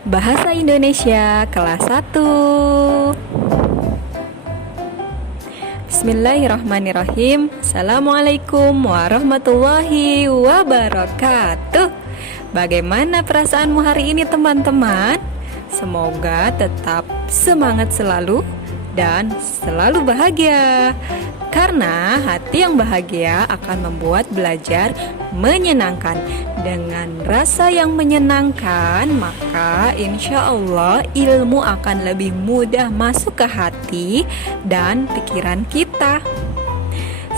Bahasa Indonesia kelas 1. Bismillahirrahmanirrahim. Assalamualaikum warahmatullahi wabarakatuh. Bagaimana perasaanmu hari ini, teman-teman? Semoga tetap semangat selalu dan selalu bahagia. Karena hati yang bahagia akan membuat belajar menyenangkan. Dengan rasa yang menyenangkan, maka insya Allah ilmu akan lebih mudah masuk ke hati dan pikiran kita.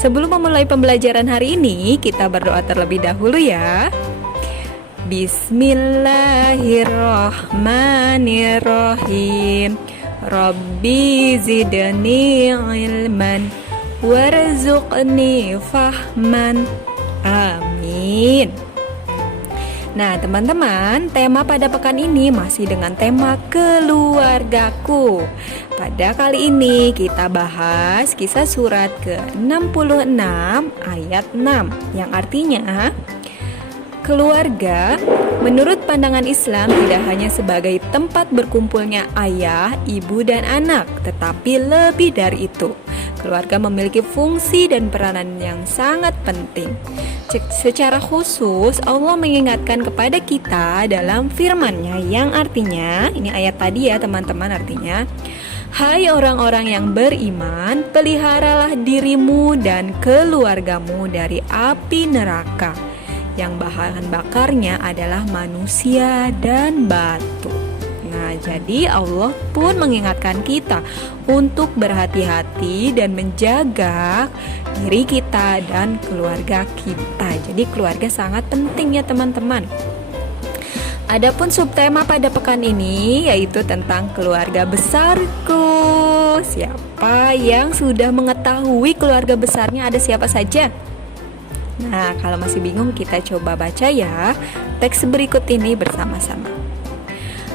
Sebelum memulai pembelajaran hari ini, kita berdoa terlebih dahulu ya. Bismillahirrahmanirrahim. Rabbi zidni ilman warzuqni fahman. Amin. Nah, teman-teman, tema pada pekan ini masih dengan tema keluargaku. Pada kali ini kita bahas kisah surat ke-66 ayat 6 yang artinya keluarga menurut pandangan Islam tidak hanya sebagai tempat berkumpulnya ayah, ibu, dan anak, tetapi lebih dari itu. Keluarga memiliki fungsi dan peranan yang sangat penting. Secara khusus, Allah mengingatkan kepada kita dalam firman-Nya yang artinya, ini ayat tadi ya teman-teman, artinya, hai orang-orang yang beriman, peliharalah dirimu dan keluargamu dari api neraka, yang bahan bakarnya adalah manusia dan batu. Nah, jadi Allah pun mengingatkan kita untuk berhati-hati dan menjaga diri kita dan keluarga kita. Jadi keluarga sangat penting ya teman-teman. Adapun subtema pada pekan ini yaitu tentang keluarga besarku. Siapa yang sudah mengetahui keluarga besarnya ada siapa saja? Nah, kalau masih bingung kita coba baca ya teks berikut ini bersama-sama.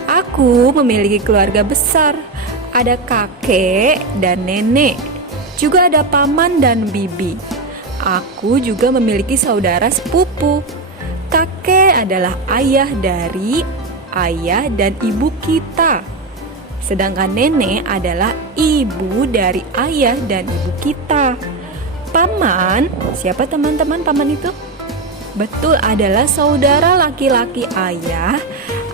Aku memiliki keluarga besar. Ada kakek dan nenek. Juga ada paman dan bibi. Aku juga memiliki saudara sepupu. Kakek adalah ayah dari ayah dan ibu kita. Sedangkan nenek adalah ibu dari ayah dan ibu kita. Paman, siapa teman-teman paman itu? Betul, adalah saudara laki-laki ayah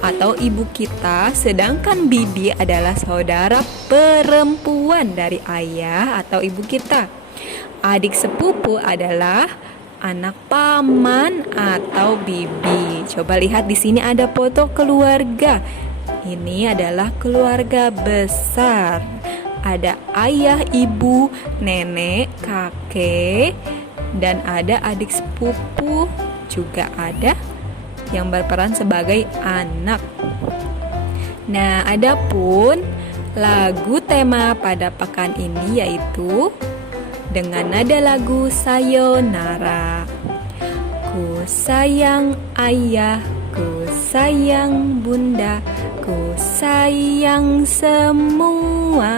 atau ibu kita, sedangkan bibi adalah saudara perempuan dari ayah atau ibu kita. Adik sepupu adalah anak paman atau bibi. Coba lihat di sini ada foto keluarga. Ini adalah keluarga besar. Ada ayah, ibu, nenek, kakek, dan ada adik sepupu, juga ada yang berperan sebagai anak. Nah, adapun lagu tema pada pekan ini yaitu dengan nada lagu Sayonara. Ku sayang ayah, ku sayang bunda, ku sayang semua.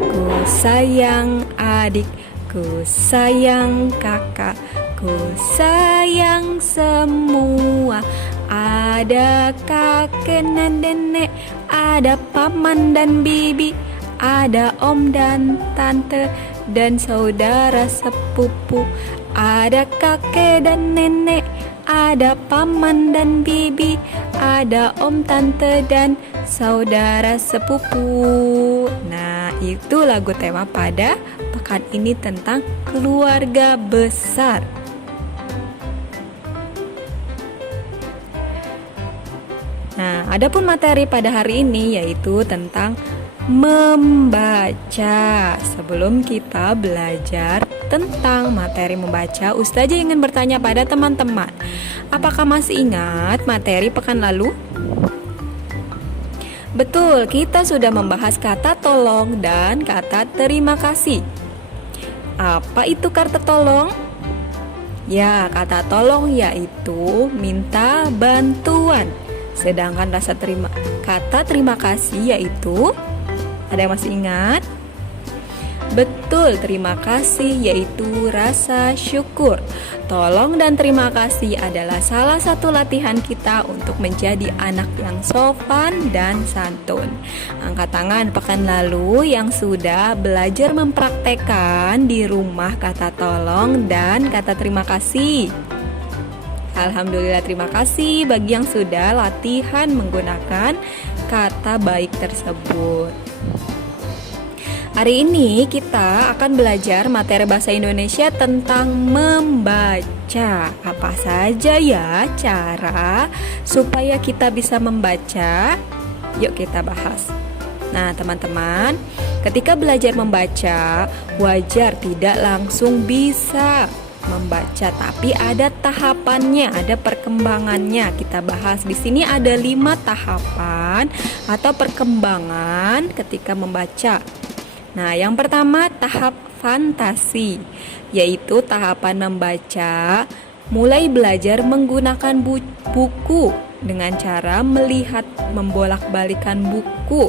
Ku sayang adik, ku sayang kakak, ku sayang semua. Ada kakek dan nenek, ada paman dan bibi, ada om dan tante dan saudara sepupu. Ada kakek dan nenek, ada paman dan bibi, ada om, tante, dan saudara sepupu. Nah, itu lagu tema pada pekan ini tentang keluarga besar. Nah, adapun materi pada hari ini yaitu tentang membaca. Sebelum kita belajar tentang materi membaca, Ustazah ingin bertanya pada teman-teman, apakah masih ingat materi pekan lalu? Betul, kita sudah membahas kata tolong dan kata terima kasih. Apa itu kata tolong? Ya, kata tolong yaitu minta bantuan. Sedangkan kata terima kasih yaitu, ada yang masih ingat? Betul, terima kasih yaitu rasa syukur. Tolong dan terima kasih adalah salah satu latihan kita untuk menjadi anak yang sopan dan santun. Angkat tangan pekan lalu yang sudah belajar mempraktekkan di rumah kata tolong dan kata terima kasih. Alhamdulillah, terima kasih bagi yang sudah latihan menggunakan kata baik tersebut. Hari ini kita akan belajar materi bahasa Indonesia tentang membaca. Apa saja ya cara supaya kita bisa membaca? Yuk kita bahas. Nah, teman-teman, ketika belajar membaca, wajar tidak langsung bisa membaca, tapi ada tahapannya, ada perkembangannya. Kita bahas di sini ada 5 tahapan atau perkembangan ketika membaca. Nah, yang pertama tahap fantasi, yaitu tahapan membaca, mulai belajar menggunakan buku dengan cara melihat membolak-balikan buku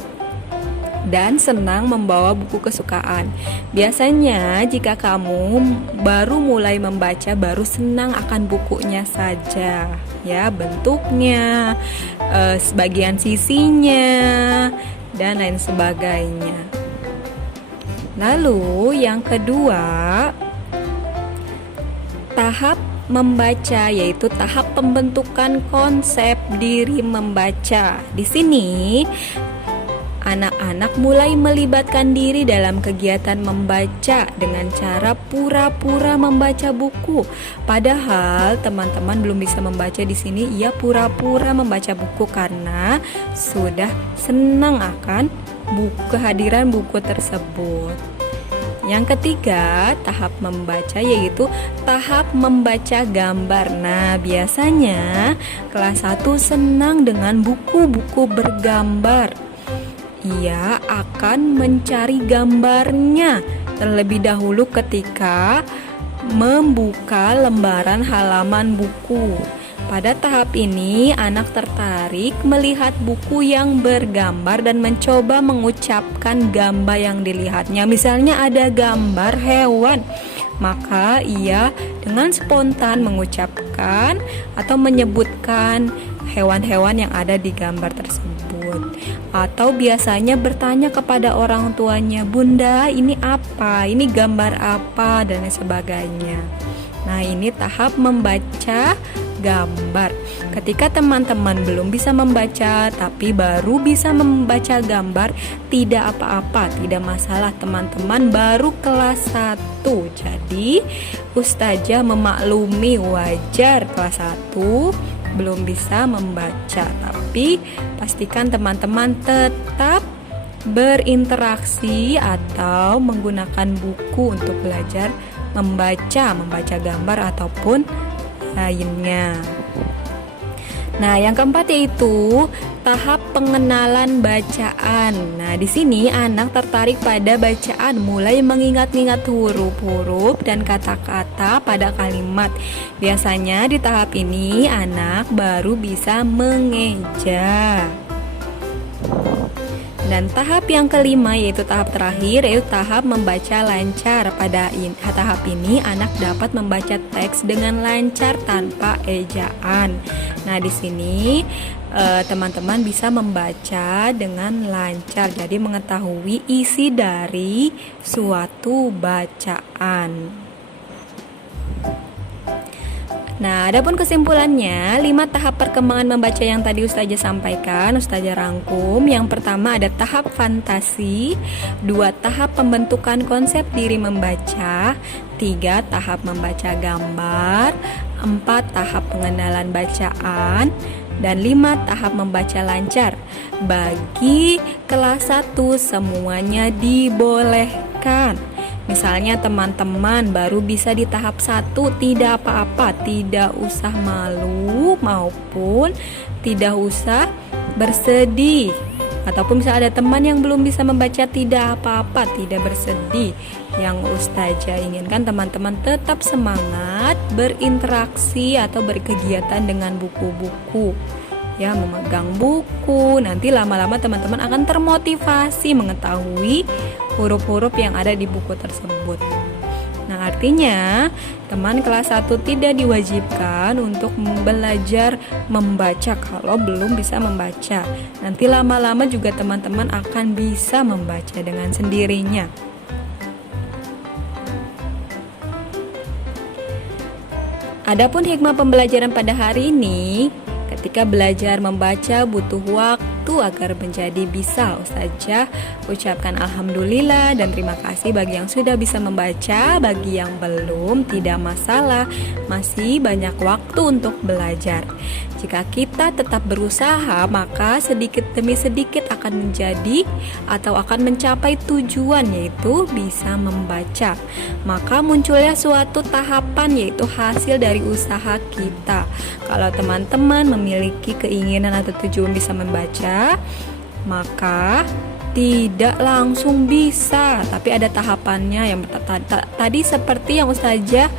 dan senang membawa buku kesukaan. Biasanya jika kamu baru mulai membaca, baru senang akan bukunya saja, ya, bentuknya, sebagian sisinya, dan lain sebagainya. Lalu yang kedua, tahap membaca, yaitu tahap pembentukan konsep diri membaca. Di sini anak-anak mulai melibatkan diri dalam kegiatan membaca dengan cara pura-pura membaca buku. Padahal teman-teman belum bisa membaca di sini, ia pura-pura membaca buku karena sudah senang akan kehadiran buku tersebut. Yang ketiga, tahap membaca yaitu tahap membaca gambar. Nah, biasanya kelas 1 senang dengan buku-buku bergambar. Ia akan mencari gambarnya terlebih dahulu ketika membuka lembaran halaman buku. Pada tahap ini, anak tertarik melihat buku yang bergambar dan mencoba mengucapkan gambar yang dilihatnya. Misalnya ada gambar hewan, maka ia dengan spontan mengucapkan atau menyebutkan hewan-hewan yang ada di gambar tersebut. Atau biasanya bertanya kepada orang tuanya, "Bunda, ini apa? Ini gambar apa?" dan lain sebagainya. Nah, ini tahap membaca gambar. Ketika teman-teman belum bisa membaca tapi baru bisa membaca gambar, tidak apa-apa, tidak masalah. Teman-teman baru kelas 1. Jadi Ustazah memaklumi, wajar kelas 1 belum bisa membaca, tapi pastikan teman-teman tetap berinteraksi atau menggunakan buku untuk belajar membaca gambar ataupun lainnya. Nah, yang keempat yaitu tahap pengenalan bacaan. Nah, di sini anak tertarik pada bacaan, mulai mengingat-ingat huruf-huruf dan kata-kata pada kalimat. Biasanya di tahap ini anak baru bisa mengeja. Dan tahap yang kelima yaitu tahap terakhir, yaitu tahap membaca lancar. Pada tahap ini anak dapat membaca teks dengan lancar tanpa ejaan. Nah, di sini teman-teman bisa membaca dengan lancar, jadi mengetahui isi dari suatu bacaan. Nah, adapun kesimpulannya, 5 tahap perkembangan membaca yang tadi Ustazah sampaikan, Ustazah rangkum. Yang pertama ada tahap fantasi, 2 tahap pembentukan konsep diri membaca, 3 tahap membaca gambar, 4 tahap pengenalan bacaan, dan 5 tahap membaca lancar. Bagi kelas 1 semuanya dibolehkan. Misalnya teman-teman baru bisa di tahap 1, tidak apa-apa, tidak usah malu maupun tidak usah bersedih. Ataupun misalnya ada teman yang belum bisa membaca, tidak apa-apa, tidak bersedih. Yang Ustazah inginkan teman-teman tetap semangat berinteraksi atau berkegiatan dengan buku-buku. Ya, memegang buku, nanti lama-lama teman-teman akan termotivasi mengetahui huruf-huruf yang ada di buku tersebut. Nah, artinya teman kelas 1 tidak diwajibkan untuk belajar membaca kalau belum bisa membaca. Nanti lama-lama juga teman-teman akan bisa membaca dengan sendirinya. Adapun hikmah pembelajaran pada hari ini, ketika belajar membaca butuh waktu agar menjadi bisa. Ustazah ucapkan alhamdulillah dan terima kasih bagi yang sudah bisa membaca. Bagi yang belum, tidak masalah, masih banyak waktu untuk belajar. Jika kita tetap berusaha, maka sedikit demi sedikit akan menjadi atau akan mencapai tujuan, yaitu bisa membaca. Maka munculnya suatu tahapan, yaitu hasil dari usaha kita. Kalau teman-teman memiliki keinginan atau tujuan bisa membaca, maka tidak langsung bisa, tapi ada tahapannya. Yang tadi seperti yang Ustazah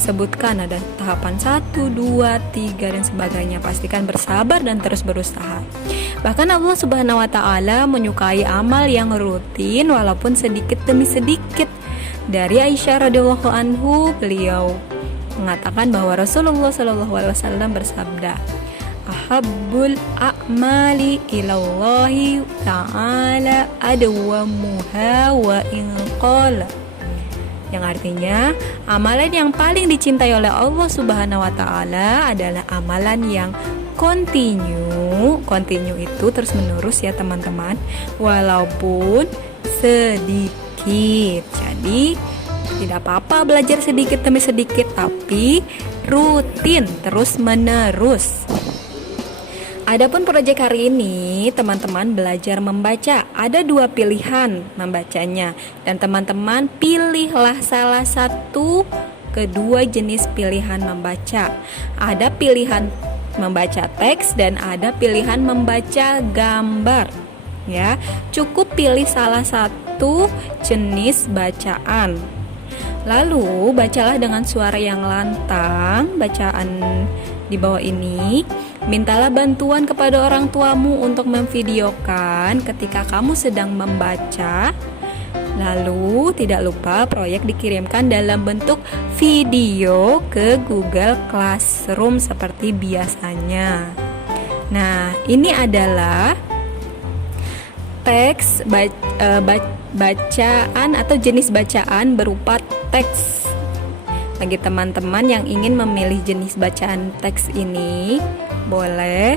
sebutkan, ada tahapan 1, 2, 3 dan sebagainya. Pastikan bersabar dan terus berusaha. Bahkan Allah Subhanahu wa taala menyukai amal yang rutin walaupun sedikit demi sedikit. Dari Aisyah radhiyallahu anhu, beliau mengatakan bahwa Rasulullah sallallahu alaihi wasallam bersabda, ahabbul a'mali ilallahi ta'ala adwamuha wa in qala. Yang artinya, amalan yang paling dicintai oleh Allah Subhanahu wa taala adalah amalan yang kontinu. Kontinu itu terus menerus ya teman-teman, walaupun sedikit. Jadi tidak apa-apa belajar sedikit demi sedikit, tapi rutin terus menerus. Adapun proyek hari ini, teman-teman belajar membaca. Ada 2 pilihan membacanya, dan teman-teman pilihlah salah satu kedua jenis pilihan membaca. Ada pilihan membaca teks dan ada pilihan membaca gambar. Ya, cukup pilih salah satu jenis bacaan. Lalu bacalah dengan suara yang lantang bacaan di bawah ini. Mintalah bantuan kepada orang tuamu untuk memvideokan ketika kamu sedang membaca. Lalu tidak lupa proyek dikirimkan dalam bentuk video ke Google Classroom seperti biasanya. Nah, ini adalah teks bacaan atau jenis bacaan berupa teks. Bagi teman-teman yang ingin memilih jenis bacaan teks ini, boleh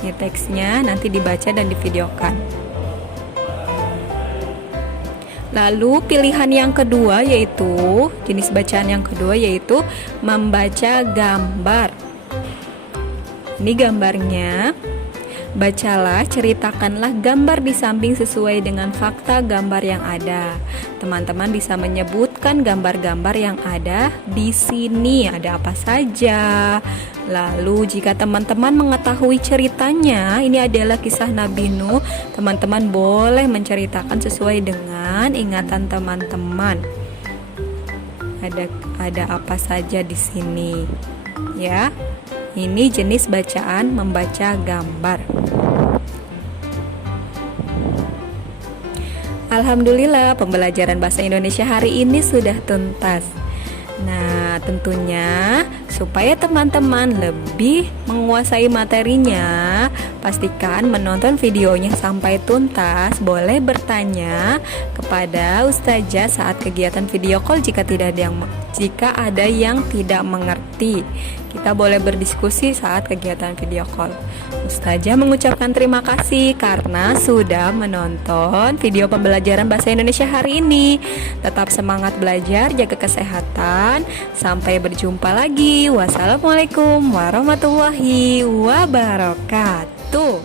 ini teksnya nanti dibaca dan divideokan. Lalu pilihan yang kedua yaitu jenis bacaan yang kedua yaitu membaca gambar. Ini gambarnya. Bacalah, ceritakanlah gambar di samping sesuai dengan fakta gambar yang ada. Teman-teman bisa menyebutkan gambar-gambar yang ada di sini, ada apa saja. Lalu jika teman-teman mengetahui ceritanya, ini adalah kisah Nabi Nuh, teman-teman boleh menceritakan sesuai dengan ingatan teman-teman. Ada apa saja di sini, ya. Ini jenis bacaan membaca gambar. Alhamdulillah, pembelajaran bahasa Indonesia hari ini sudah tuntas. Nah, tentunya supaya teman-teman lebih menguasai materinya, pastikan menonton videonya sampai tuntas. Boleh bertanya kepada Ustazah saat kegiatan video call jika ada yang tidak mengerti. Kita boleh berdiskusi saat kegiatan video call. Ustazah mengucapkan terima kasih karena sudah menonton video pembelajaran bahasa Indonesia hari ini. Tetap semangat belajar, jaga kesehatan. Sampai berjumpa lagi. Wassalamualaikum warahmatullahi wabarakatuh.